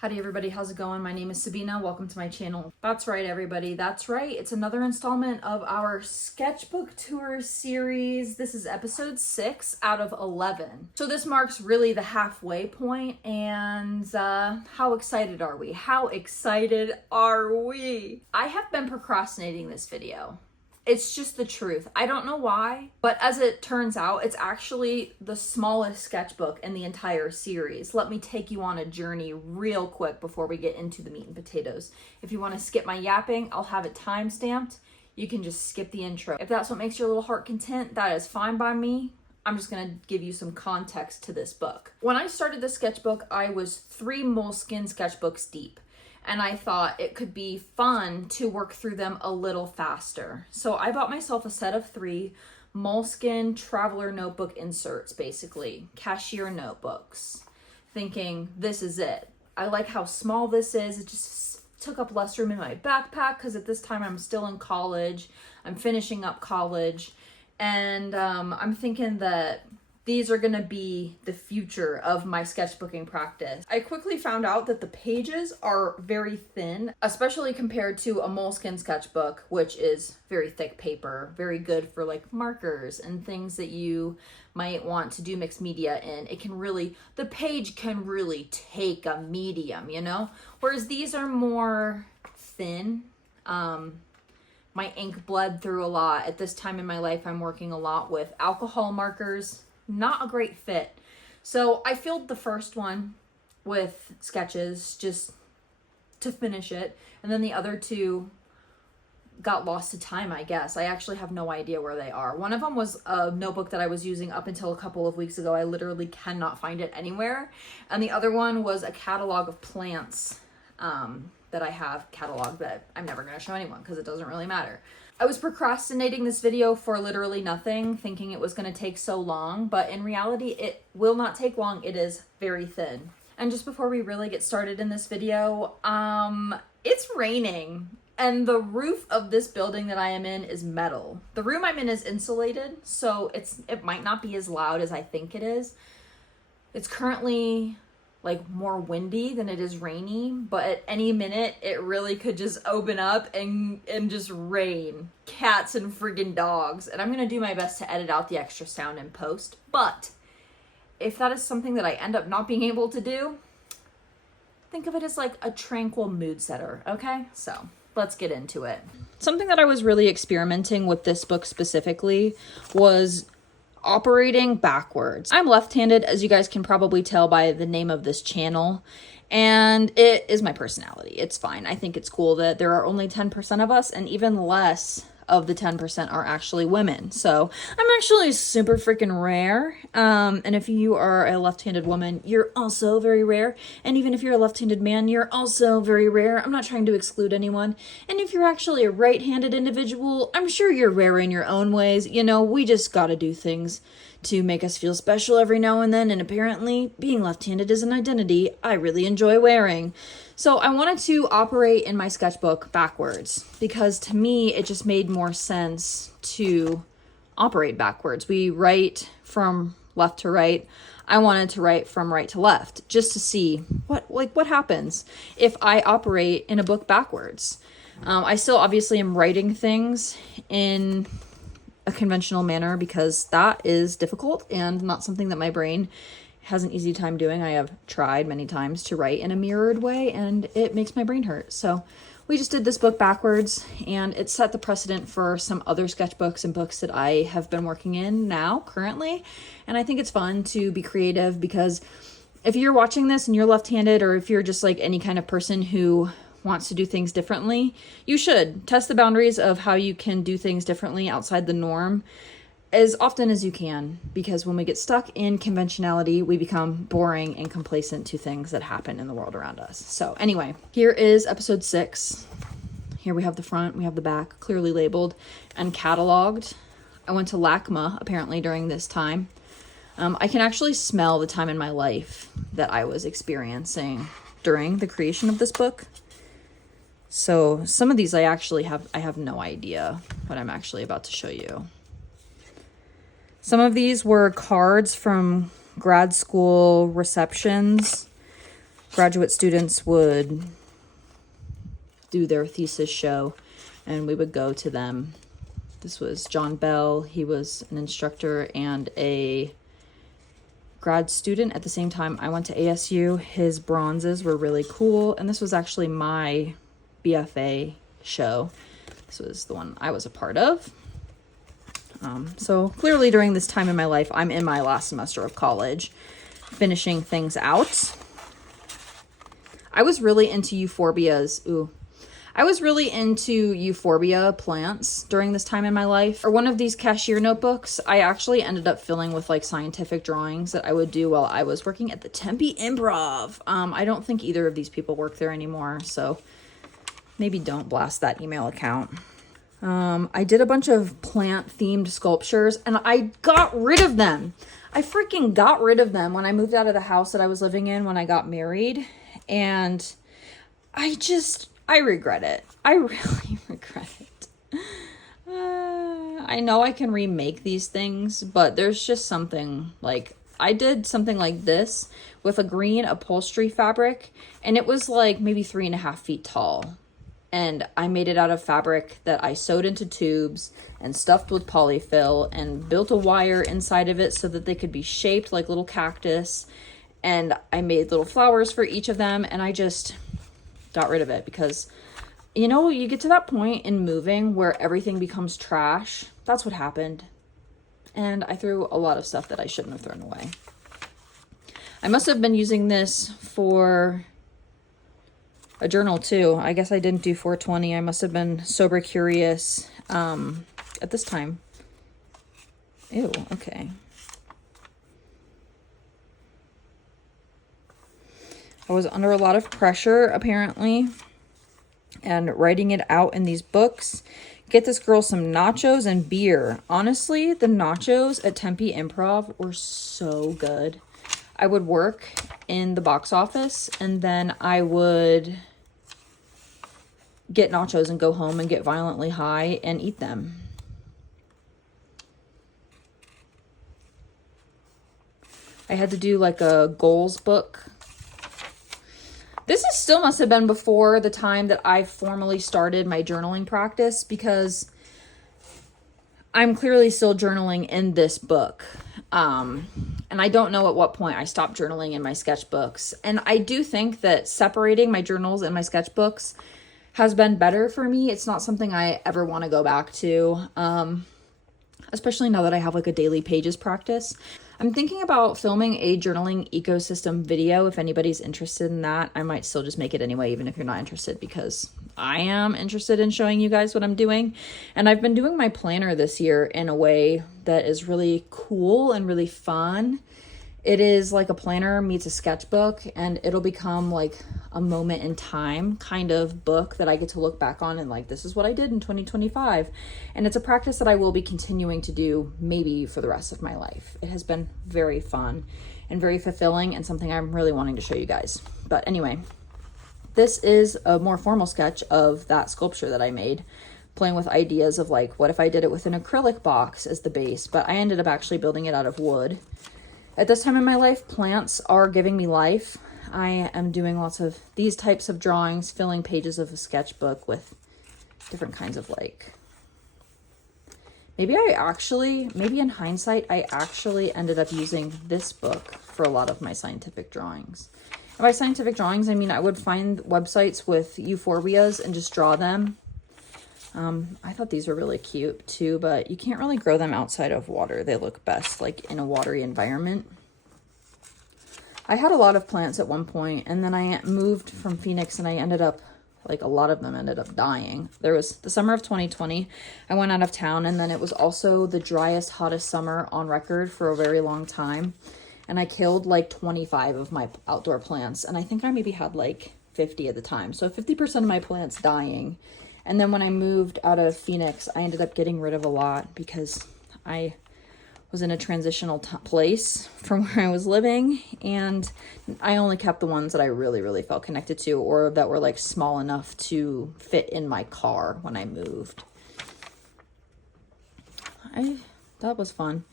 Howdy everybody, how's it going? My name is Sabina, welcome to my channel. That's right everybody, that's right. It's another installment of our sketchbook tour series. This is episode 6 out of 11. So this marks really the halfway point, and how excited are we? How excited are we? I have been procrastinating this video. It's just the truth. I don't know why, but as it turns out, it's actually the smallest sketchbook in the entire series. Let me take you on a journey real quick before we get into the meat and potatoes. If you want to skip my yapping, I'll have it time-stamped. You can just skip the intro. If that's what makes your little heart content, that is fine by me. I'm just gonna give you some context to this book. When I started the sketchbook, I was 3 Moleskine sketchbooks deep. And I thought it could be fun to work through them a little faster. So I bought myself a set of 3 Moleskine traveler notebook inserts, basically, cashier notebooks, thinking this is it. I like how small this is. It just took up less room in my backpack because at this time I'm still in college. I'm finishing up college. And I'm thinking that these are gonna be the future of my sketchbooking practice. I quickly found out that the pages are very thin, especially compared to a Moleskine sketchbook, which is very thick paper, very good for like markers and things that you might want to do mixed media in. It can really, the page can really take a medium, you know? Whereas these are more thin. My ink bled through a lot. At this time in my life, I'm working a lot with alcohol markers. Not a great fit. So I filled the first one with sketches just to finish it. And then the other 2 got lost to time, I guess. I actually have no idea where they are. One of them was a notebook that I was using up until a couple of weeks ago. I literally cannot find it anywhere. And the other one was a catalog of plants that I have cataloged that I'm never going to show anyone because it doesn't really matter. I was procrastinating this video for literally nothing, thinking it was going to take so long, but in reality, it will not take long. It is very thin. And just before we really get started in this video, it's raining, and the roof of this building that I am in is metal. The room I'm in is insulated, so it might not be as loud as I think it is. It's currently like more windy than it is rainy, but at any minute it really could just open up and just rain cats and friggin' dogs. And I'm gonna do my best to edit out the extra sound in post, but if that is something that I end up not being able to do, think of it as like a tranquil mood setter, okay? So let's get into it. Something that I was really experimenting with this book specifically was operating backwards. I'm left-handed, as you guys can probably tell by the name of this channel, and it is my personality. It's fine. I think it's cool that there are only 10% of us, and even less of the 10% are actually women. So I'm actually super freaking rare. And if you are a left-handed woman, you're also very rare. And even if you're a left-handed man, you're also very rare. I'm not trying to exclude anyone. And if you're actually a right-handed individual, I'm sure you're rare in your own ways. You know, we just gotta do things to make us feel special every now and then, and apparently being left-handed is an identity I really enjoy wearing. So I wanted to operate in my sketchbook backwards because to me it just made more sense to operate backwards. We write from left to right. I wanted to write from right to left just to see what happens if I operate in a book backwards. I still obviously am writing things in a conventional manner because that is difficult and not something that my brain has an easy time doing. I have tried many times to write in a mirrored way and it makes my brain hurt. So we just did this book backwards, and it set the precedent for some other sketchbooks and books that I have been working in now currently. And I think it's fun to be creative because if you're watching this and you're left-handed, or if you're just like any kind of person who wants to do things differently, you should test the boundaries of how you can do things differently outside the norm as often as you can, because when we get stuck in conventionality, we become boring and complacent to things that happen in the world around us. So anyway, here is episode 6. Here we have the front, we have the back, clearly labeled and cataloged. I went to LACMA apparently during this time. I can actually smell the time in my life that I was experiencing during the creation of this book. So some of these I have no idea what I'm actually about to show you. Some of these were cards from grad school receptions graduate students would do their thesis show and we would go to them. This was John Bell. He was an instructor and a grad student at the same time. I went to ASU. His bronzes were really cool. And this was actually my BFA show. This was the one I was a part of. So clearly during this time in my life, I'm in my last semester of college, finishing things out. I was really into euphorbias. I was really into euphorbia plants during this time in my life. Or one of these cashier notebooks, I actually ended up filling with like scientific drawings that I would do while I was working at the Tempe Improv. I don't think either of these people work there anymore, so maybe don't blast that email account. I did a bunch of plant-themed sculptures, and I got rid of them. I freaking got rid of them when I moved out of the house that I was living in when I got married, and I regret it. I really regret it. I know I can remake these things, but there's just something like, I did something like this with a green upholstery fabric, and it was like maybe 3.5 feet tall. And I made it out of fabric that I sewed into tubes and stuffed with polyfill and built a wire inside of it so that they could be shaped like little cactus. And I made little flowers for each of them, and I just got rid of it because, you know, you get to that point in moving where everything becomes trash. That's what happened. And I threw a lot of stuff that I shouldn't have thrown away. I must have been using this for a journal too. I guess I didn't do 420. I must have been sober curious at this time. Ew, okay. I was under a lot of pressure, apparently, and writing it out in these books. Get this girl some nachos and beer. Honestly, the nachos at Tempe Improv were so good. I would work in the box office, and then I would get nachos and go home and get violently high and eat them. I had to do like a goals book. This is still must have been before the time that I formally started my journaling practice, because I'm clearly still journaling in this book. And I don't know at what point I stopped journaling in my sketchbooks. And I do think that separating my journals and my sketchbooks has been better for me. It's not something I ever want to go back to, especially now that I have like a daily pages practice. I'm thinking about filming a journaling ecosystem video. If anybody's interested in that, I might still just make it anyway, even if you're not interested, because I am interested in showing you guys what I'm doing. And I've been doing my planner this year in a way that is really cool and really fun. It is like a planner meets a sketchbook, and it'll become like a moment in time kind of book that I get to look back on and like, this is what I did in 2025. And it's a practice that I will be continuing to do maybe for the rest of my life. It has been very fun and very fulfilling, and something I'm really wanting to show you guys. But anyway, this is a more formal sketch of that sculpture that I made, playing with ideas of like, what if I did it with an acrylic box as the base? But I ended up actually building it out of wood. At this time in my life, plants are giving me life. I am doing lots of these types of drawings, filling pages of a sketchbook with different kinds of like, maybe in hindsight, I actually ended up using this book for a lot of my scientific drawings. And by scientific drawings, I mean, I would find websites with euphorbias and just draw them. I thought these were really cute too, but you can't really grow them outside of water. They look best like in a watery environment. I had a lot of plants at one point, and then I moved from Phoenix, and I ended up, like, a lot of them ended up dying. There was the summer of 2020, I went out of town, and then it was also the driest, hottest summer on record for a very long time. And I killed like 25 of my outdoor plants, and I think I maybe had like 50 at the time. So 50% of my plants dying. And then when I moved out of Phoenix, I ended up getting rid of a lot because I was in a transitional place from where I was living, and I only kept the ones that I really, really felt connected to, or that were like small enough to fit in my car when I moved. That was fun.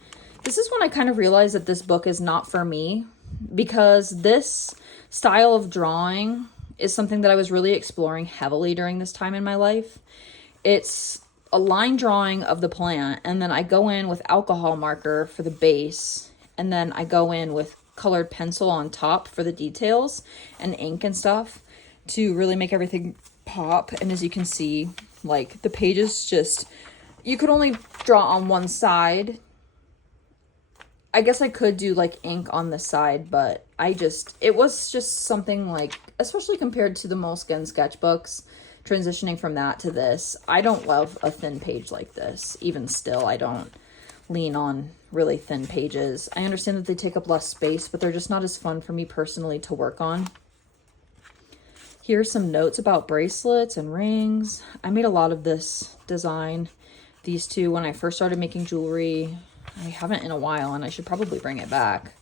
This is when I kind of realized that this book is not for me. because this style of drawing is something that I was really exploring heavily during this time in my life. It's a line drawing of the plant, and then I go in with alcohol marker for the base, and then I go in with colored pencil on top for the details and ink and stuff to really make everything pop. And as you can see, like, the pages just, you could only draw on one side. I guess I could do like ink on the side, but it was just something like, especially compared to the Moleskine sketchbooks, transitioning from that to this, I don't love a thin page like this. Even still, I don't lean on really thin pages. I understand that they take up less space, but they're just not as fun for me personally to work on. Here's some notes about bracelets and rings. I made a lot of this design, these two, when I first started making jewelry. I haven't in a while, and I should probably bring it back.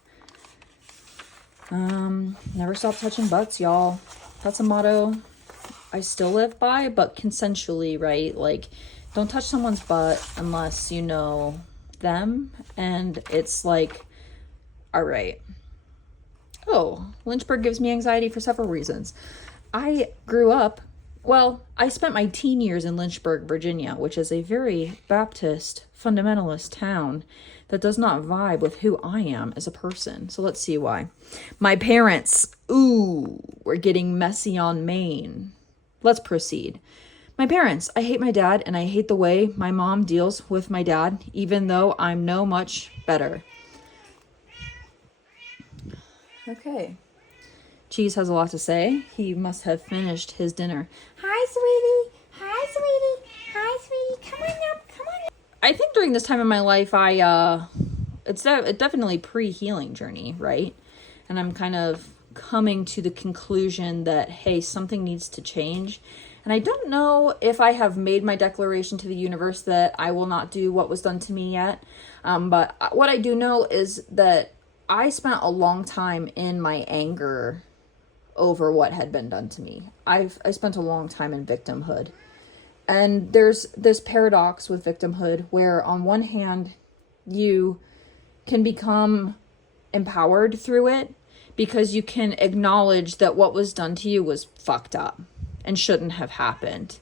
Never stop touching butts, y'all. That's a motto I still live by, but consensually, right? Like, don't touch someone's butt unless you know them, and it's like, all right. Oh, Lynchburg gives me anxiety for several reasons. I spent my teen years in Lynchburg, Virginia, which is a very Baptist fundamentalist town that does not vibe with who I am as a person. So let's see why. My parents, we're getting messy on Maine. Let's proceed. My parents, I hate my dad, and I hate the way my mom deals with my dad, even though I'm no much better. Okay. Cheese has a lot to say. He must have finished his dinner. Hi, sweetie. Hi, sweetie. Hi, sweetie. Come on up. Come on up. I think during this time in my life, it's definitely pre-healing journey, right? And I'm kind of coming to the conclusion that, hey, something needs to change. And I don't know if I have made my declaration to the universe that I will not do what was done to me yet. But what I do know is that I spent a long time in my anger over what had been done to me. I spent a long time in victimhood. And there's this paradox with victimhood where on one hand, you can become empowered through it because you can acknowledge that what was done to you was fucked up and shouldn't have happened.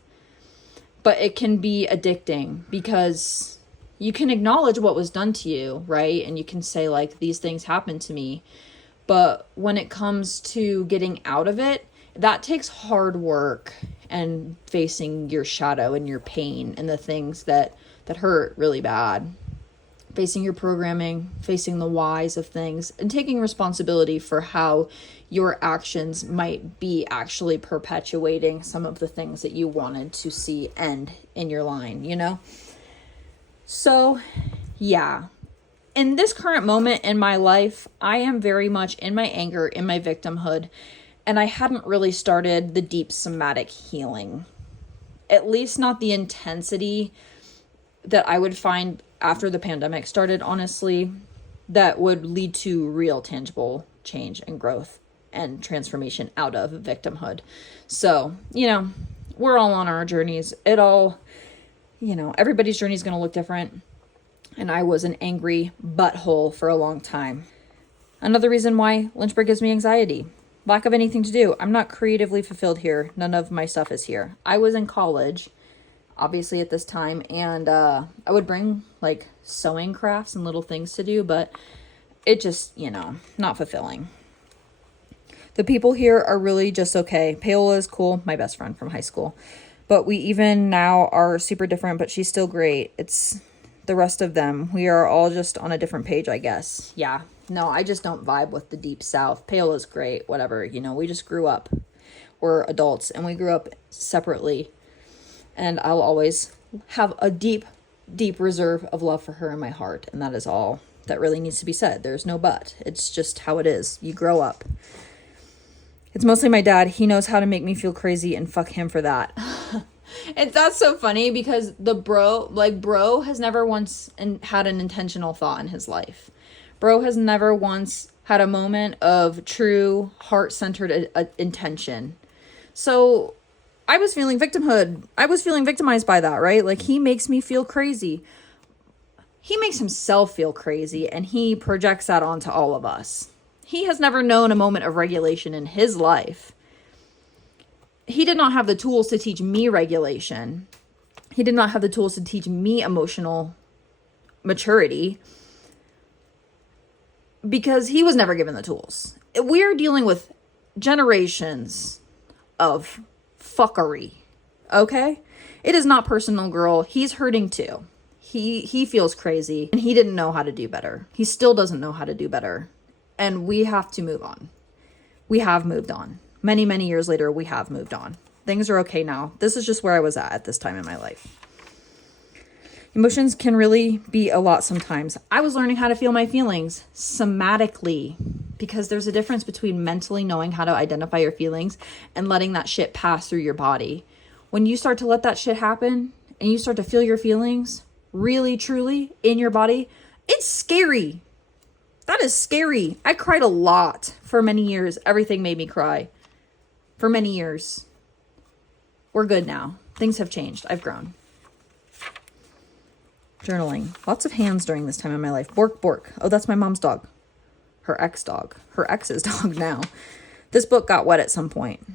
But it can be addicting because you can acknowledge what was done to you, right? And you can say, like, these things happened to me. But when it comes to getting out of it, that takes hard work and facing your shadow and your pain and the things that hurt really bad. Facing your programming, facing the whys of things, and taking responsibility for how your actions might be actually perpetuating some of the things that you wanted to see end in your line, you know? So, yeah. In this current moment in my life, I am very much in my anger, in my victimhood, and I hadn't really started the deep somatic healing. At least not the intensity that I would find after the pandemic started, honestly, that would lead to real tangible change and growth and transformation out of victimhood. So, we're all on our journeys. Everybody's journey is going to look different. And I was an angry butthole for a long time. Another reason why Lynchburg gives me anxiety. Lack of anything to do. I'm not creatively fulfilled here. None of my stuff is here. I was in college, obviously at this time, and I would bring like sewing crafts and little things to do, but it just, not fulfilling. The people here are really just okay. Paola is cool, my best friend from high school. But we even now are super different, but she's still great. It's the rest of them. We are all just on a different page, I guess. Yeah. No, I just don't vibe with the deep south. Paola's great, whatever. We just grew up. We're adults and we grew up separately. And I'll always have a deep, deep reserve of love for her in my heart. And that is all that really needs to be said. There's no but. It's just how it is. You grow up. It's mostly my dad. He knows how to make me feel crazy, and fuck him for that. And that's so funny because bro has never once had an intentional thought in his life. Bro has never once had a moment of true heart-centered intention. So I was feeling victimhood. I was feeling victimized by that, right? Like, he makes me feel crazy. He makes himself feel crazy, and he projects that onto all of us. He has never known a moment of regulation in his life. He did not have the tools to teach me regulation. He did not have the tools to teach me emotional maturity because he was never given the tools. We are dealing with generations of fuckery, okay? It is not personal, girl. He's hurting too. He feels crazy and he didn't know how to do better. He still doesn't know how to do better. And we have to move on. We have moved on. Many, many years later, we have moved on. Things are okay now. This is just where I was at this time in my life. Emotions can really be a lot sometimes. I was learning how to feel my feelings somatically because there's a difference between mentally knowing how to identify your feelings and letting that shit pass through your body. When you start to let that shit happen and you start to feel your feelings really, truly in your body, it's scary. That is scary. I cried a lot for many years. Everything made me cry for many years. We're good now. Things have changed. I've grown. Journaling. Lots of hands during this time in my life. Bork, bork. Oh, that's my mom's dog. Her ex-dog. Her ex's dog now. This book got wet at some point.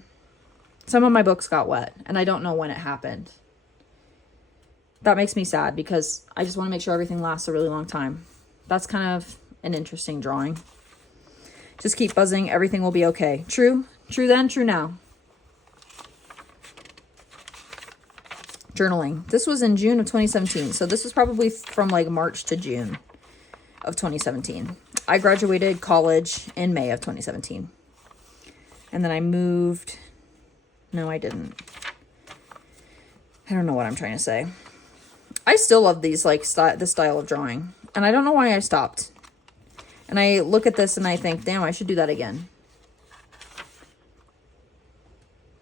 Some of my books got wet, and I don't know when it happened. That makes me sad because I just want to make sure everything lasts a really long time. That's kind of an interesting drawing. Just keep buzzing. Everything will be okay. True. True then, true now. Journaling. This was in June of 2017. So this was probably from like March to June of 2017. I graduated college in May of 2017. And then I moved. No, I didn't. I don't know what I'm trying to say. I still love these, like, this style of drawing. And I don't know why I stopped. And I look at this and I think, damn, I should do that again.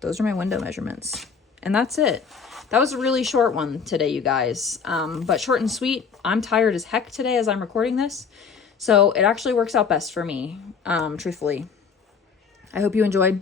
Those are my window measurements. And that's it. That was a really short one today, you guys. But short and sweet. I'm tired as heck today as I'm recording this. So it actually works out best for me, truthfully. I hope you enjoyed.